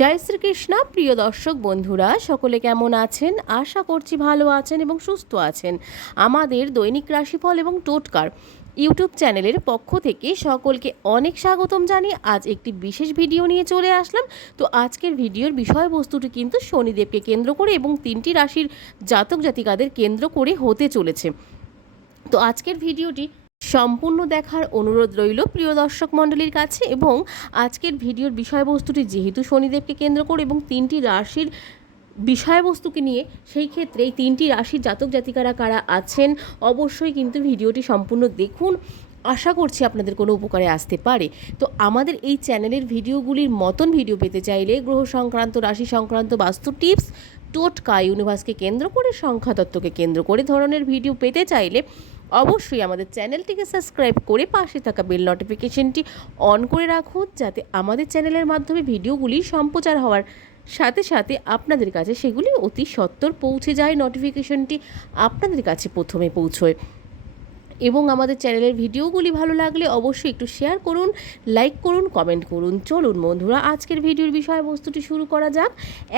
জয় শ্রীকৃষ্ণ, প্রিয় দর্শক বন্ধুরা, সকলে কেমন আছেন? আশা করছি ভালো আছেন এবং সুস্থ আছেন। আমাদের দৈনিক রাশিফল এবং টোটকার ইউটিউব চ্যানেলের পক্ষ থেকে সকলকে অনেক স্বাগতম জানিয়ে আজ একটি বিশেষ ভিডিও নিয়ে চলে আসলাম। তো আজকের ভিডিওর বিষয়বস্তুটি কিন্তু শনিদেবকে কেন্দ্র করে এবং তিনটি রাশির জাতক জাতিকাদের কেন্দ্র করে হতে চলেছে। তো আজকের ভিডিওটি সম্পূর্ণ দেখার অনুরোধ রইল প্রিয় দর্শক মণ্ডলীর কাছে এবং আজকের ভিডিওর বিষয়বস্তুটি যেহেতু শনিদেবকে কেন্দ্র করে এবং তিনটি রাশির বিষয়বস্তুকে নিয়ে সেই ক্ষেত্রে এই তিনটি রাশির জাতক জাতিকারা কারা আছেন অবশ্যই কিন্তু ভিডিওটি সম্পূর্ণ দেখুন। আশা করছি আপনাদের কোনো উপকারে আসতে পারে। তো আমাদের এই চ্যানেলের ভিডিওগুলির মতন ভিডিও পেতে চাইলে গ্রহ সংক্রান্ত, রাশি সংক্রান্ত বাস্তু টিপস, টোটকা ইউনিভার্সকে কেন্দ্র করে, সংখ্যাতত্ত্বকে কেন্দ্র করে ধরনের ভিডিও পেতে চাইলে অবশ্যই আমাদের চ্যানেলটিকে সাবস্ক্রাইব করে পাশে থাকা বেল নোটিফিকেশনটি অন করে রাখুন, যাতে আমাদের চ্যানেলের মাধ্যমে ভিডিওগুলি সম্প্রচার হওয়ার সাথে সাথে আপনাদের কাছে সেগুলি অতি সত্বর পৌঁছে যায়, নোটিফিকেশনটি আপনাদের কাছে প্রথমে পৌঁছয়। এবং আমাদের চ্যানেলের ভিডিওগুলি ভালো লাগলে অবশ্যই একটু শেয়ার করুন লাইক করুন কমেন্ট করুন। চলুন বন্ধুরা, আজকের ভিডিওর বিষয়বস্তুটি শুরু করা যাক।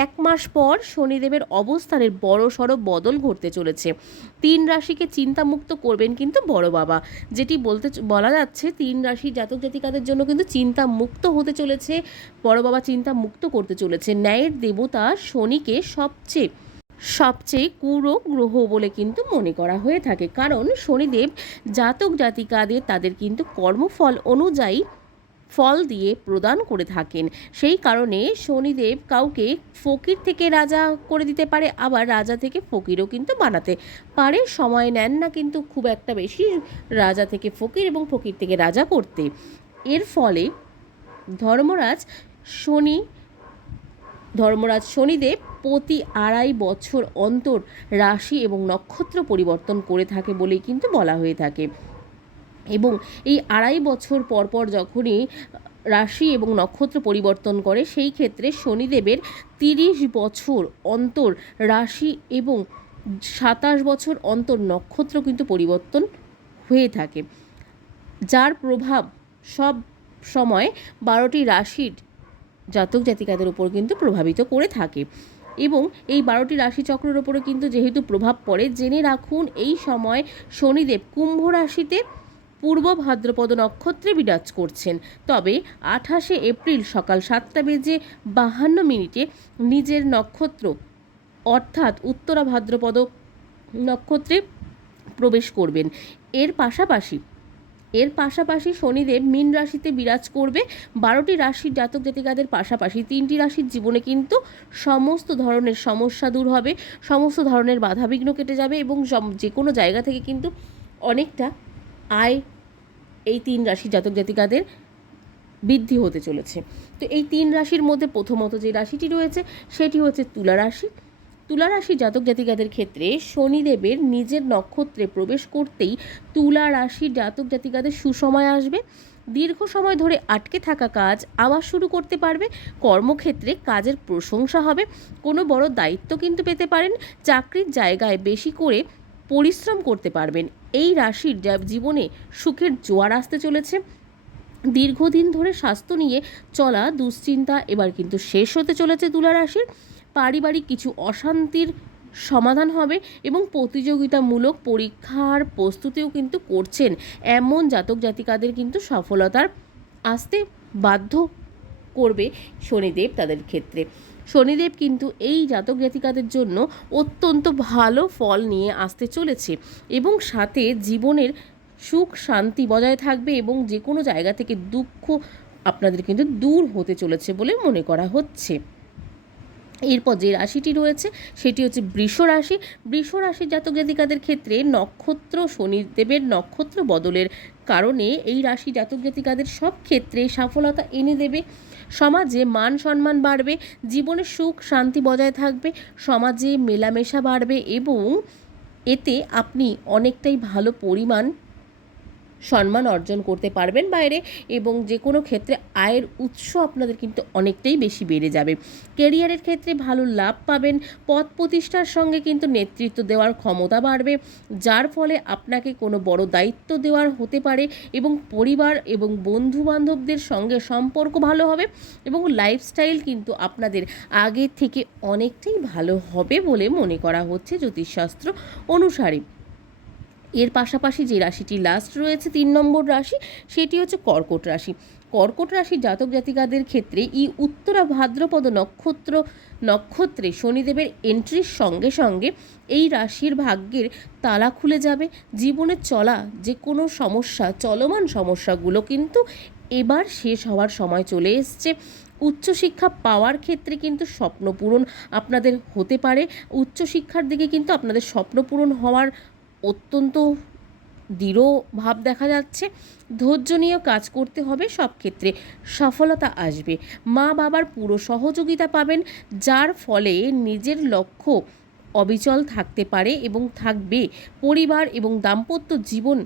এক মাস পর শনিদেবের অবস্থানের বড় সড়ো বদল ঘটতে চলেছে। তিন রাশিকে চিন্তামুক্ত করবেন কিন্তু বড় বাবা। যেটি বলতে বলা যাচ্ছে, তিন রাশি জাতক জাতিকাদের জন্য কিন্তু চিন্তা মুক্ত হতে চলেছে, বড় বাবা চিন্তা মুক্ত করতে চলেছে। ন্যায়ের দেবতা শনিকে সবচেয়ে সবচেয়ে কুরো গ্রহ বলে কিন্তু মনে করা হয়ে থাকে। কারণ শনিদেব জাতক জাতিকাদের তাদের কিন্তু কর্মফল অনুযায়ী ফল দিয়ে প্রদান করে থাকেন। সেই কারণে শনিদেব কাউকে ফকির থেকে রাজা করে দিতে পারে, আবার রাজা থেকে ফকিরও কিন্তু বানাতে পারে। সময় নেন না কিন্তু খুব একটা বেশি রাজা থেকে ফকির এবং ফকির থেকে রাজা করতে। এর ফলে ধর্মরাজ শনি, ধর্মরাজ শনিদেব প্রতি আড়াই বছর অন্তর রাশি এবং নক্ষত্র পরিবর্তন করে থাকে বলেই কিন্তু বলা হয়ে থাকে। এবং এই আড়াই বছর পর পর যখনই রাশি এবং নক্ষত্র পরিবর্তন করে, সেই ক্ষেত্রে শনিদেবের তিরিশ বছর অন্তর রাশি এবং সাতাশ বছর অন্তর নক্ষত্র কিন্তু পরিবর্তন হয়ে থাকে। যার প্রভাব সব সময় বারোটি রাশির জাতক জাতিকাদের উপর কিন্তু প্রভাবিত করে থাকে। এবং এই বারোটি রাশিচক্রের ওপরে কিন্তু যেহেতু প্রভাব পড়ে, জেনে রাখুন এই সময় শনিদেব কুম্ভ রাশিতে পূর্ব ভাদ্রপদ নক্ষত্রে বিরাজ করছেন। তবে আঠাশে এপ্রিল সকাল সাতটা বেজে বাহান্ন মিনিটে নিজের নক্ষত্র অর্থাৎ উত্তরা ভাদ্রপদ নক্ষত্রে প্রবেশ করবেন। এর পাশাপাশি এর পাশাপাশি শনিদেব মীন রাশিতে বিরাজ করবে। বারোটি রাশির জাতক জাতিকাদের পাশাপাশি তিনটি রাশির জীবনে কিন্তু সমস্ত ধরনের সমস্যা দূর হবে। সমস্ত ধরনের বাধাবিঘ্ন কেটে যাবে এবং যে কোনো জায়গা থেকে কিন্তু অনেকটা আয় এই তিন রাশির জাতক জাতিকাদের বৃদ্ধি হতে চলেছে। তো এই তিন রাশির মধ্যে প্রথমত যে রাশিটি রয়েছে, সেটি হচ্ছে তুলা রাশি। তুলা রাশি জাতক জাতিকাদের ক্ষেত্রে শনিদেবের নিজের নক্ষত্রে প্রবেশ করতেই তুলা রাশির জাতক জাতিকাদের সুসময় আসবে। দীর্ঘ সময় ধরে আটকে থাকা কাজ আবার শুরু করতে পারবে। কর্মক্ষেত্রে কাজের প্রশংসা হবে। কোনো বড় দায়িত্ব কিন্তু পেতে পারেন। চাকরির জায়গায় বেশি করে পরিশ্রম করতে পারবেন। এই রাশির জীবনে সুখের জোয়ার আসতে চলেছে। দীর্ঘদিন ধরে স্বাস্থ্য নিয়ে চলা দুশ্চিন্তা এবার কিন্তু শেষ হতে চলেছে তুলা রাশির পারিবারিক কিছু অশান্তির সমাধান হবে এবং প্রতিযোগিতামূলক পরীক্ষার প্রস্তুতিও কিন্তু করছেন। এমন জাতক জাতিকাদের কিন্তু সফলতার আসতে বাধ্য করবে শনিদেব তাদের ক্ষেত্রে। শনিদেব কিন্তু এই জাতক জাতিকাদের জন্য অত্যন্ত ভালো ফল নিয়ে আসতে চলেছে এবং সাথে জীবনের সুখ শান্তি বজায় থাকবে এবং যে কোনো জায়গা থেকে দুঃখ আপনাদের কিন্তু দূর হতে চলেছে বলে মনে করা হচ্ছে। এরপর যে রাশিটি রয়েছে, সেটি হচ্ছে বৃষ রাশি। বৃষ রাশির জাতক জাতিকাদের ক্ষেত্রে নক্ষত্র শনিদেবের নক্ষত্র বদলের কারণে এই রাশি জাতক জাতিকাদের সব ক্ষেত্রে সফলতা এনে দেবে। সমাজে মান সম্মান বাড়বে, জীবনে সুখ শান্তি বজায় থাকবে, সমাজে মেলামেশা বাড়বে এবং এতে আপনি অনেকটাই ভালো পরিমাণ সম্মান অর্জন করতে পারবেন বাইরে এবং যে কোনো ক্ষেত্রে আয়ের উৎস আপনাদের কিন্তু অনেকটাই বেশি বেড়ে যাবে। কেরিয়ারের ক্ষেত্রে ভালো লাভ পাবেন, পদ প্রতিষ্ঠার সঙ্গে কিন্তু নেতৃত্ব দেওয়ার ক্ষমতা বাড়বে, যার ফলে আপনাকে কোনো বড় দায়িত্ব দেওয়ার হতে পারে এবং পরিবার এবং বন্ধু বান্ধবদের সঙ্গে সম্পর্ক ভালো হবে এবং লাইফস্টাইল কিন্তু আপনাদের আগের থেকে অনেকটাই ভালো হবে বলে মনে করা হচ্ছে জ্যোতিষশাস্ত্র অনুসারে। এর পাশাপাশি যে রাশিটি লাস্ট রয়েছে তিন নম্বর রাশি, সেটি হচ্ছে কর্কট রাশি। কর্কট রাশি জাতক জাতিকাদের ক্ষেত্রে এই উত্তরা ভাদ্রপদ নক্ষত্র, নক্ষত্রে শনিদেবের এন্ট্রির সঙ্গে সঙ্গে এই রাশির ভাগ্যের তালা খুলে যাবে। জীবনে চলা যে কোনো সমস্যা, চলমান সমস্যাগুলো কিন্তু এবার শেষ হওয়ার সময় চলে এসছে। উচ্চশিক্ষা পাওয়ার ক্ষেত্রে কিন্তু স্বপ্ন পূরণ আপনাদের হতে পারে। উচ্চশিক্ষার দিকে কিন্তু আপনাদের স্বপ্ন পূরণ হওয়ার অত্যন্ত দৃঢ় ভাব দেখা যাচ্ছে। ধৈর্য নিয়ে কাজ করতে হবে সব ক্ষেত্রে সফলতা আসবে। মা বাবার পুরো সহযোগিতা পাবেন, যার ফলে নিজের লক্ষ্য অবিচল থাকতে পারে এবং থাকবে। পরিবার এবং দাম্পত্য জীবন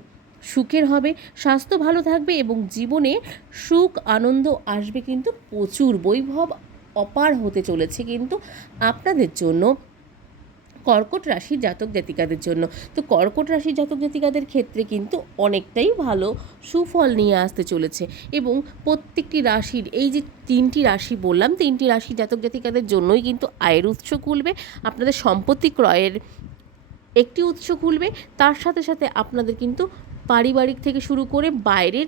সুখের হবে, স্বাস্থ্য ভালো থাকবে এবং জীবনে সুখ, আনন্দ আসবে কিন্তু প্রচুর। বৈভব অপার হতে চলেছে কিন্তু আপনাদের জন্য। কর্কট রাশির জাতক জাতিকাদের জন্য। তো কর্কট রাশির জাতক জাতিকাদের ক্ষেত্রে কিন্তু অনেকটাই ভালো সুফল নিয়ে আসতে চলেছে এবং প্রত্যেকটি রাশির এই যে তিনটি রাশি বললাম, তিনটি রাশি জাতক জাতিকাদের জন্যই কিন্তু আয়ের উৎস খুলবে, আপনাদের সম্পত্তি ক্রয়ের একটি উৎস খুলবে, তার সাথে সাথে আপনাদের কিন্তু পারিবারিক থেকে শুরু করে বাইরের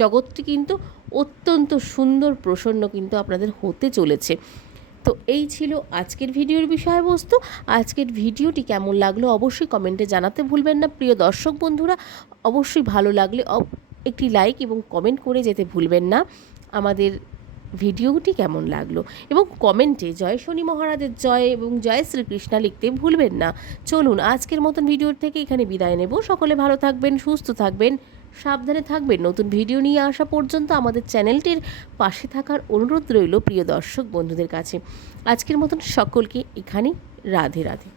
জগৎটি কিন্তু অত্যন্ত সুন্দর প্রসন্ন কিন্তু আপনাদের হতে চলেছে। তো এই ছিল আজকের ভিডিওর বিষয়বস্তু। আজকের ভিডিওটি কেমন লাগল অবশ্যই কমেন্টে জানাতে ভুলবেন না। প্রিয় দর্শক বন্ধুরা, অবশ্যই ভালো লাগলে একটি লাইক এবং কমেন্ট করে যেতে ভুলবেন না। আমাদের ভিডিওটি কেমন লাগল এবং কমেন্টে জয় শনি মহারাজের জয় এবং জয় শ্রীকৃষ্ণা লিখতে ভুলবেন না। চলুন আজকের মতন ভিডিওর থেকে এখানে বিদায় নেব। সকলে ভালো থাকবেন, সুস্থ থাকবেন। সাবধানে থাকবেন। নতুন ভিডিও নিয়ে আসা পর্যন্ত আমাদের চ্যানেলটির পাশে থাকার অনুরোধ রইল প্রিয় দর্শক বন্ধুদের কাছে। আজকের মতন সকলকে এখানেই রাধে রাধে।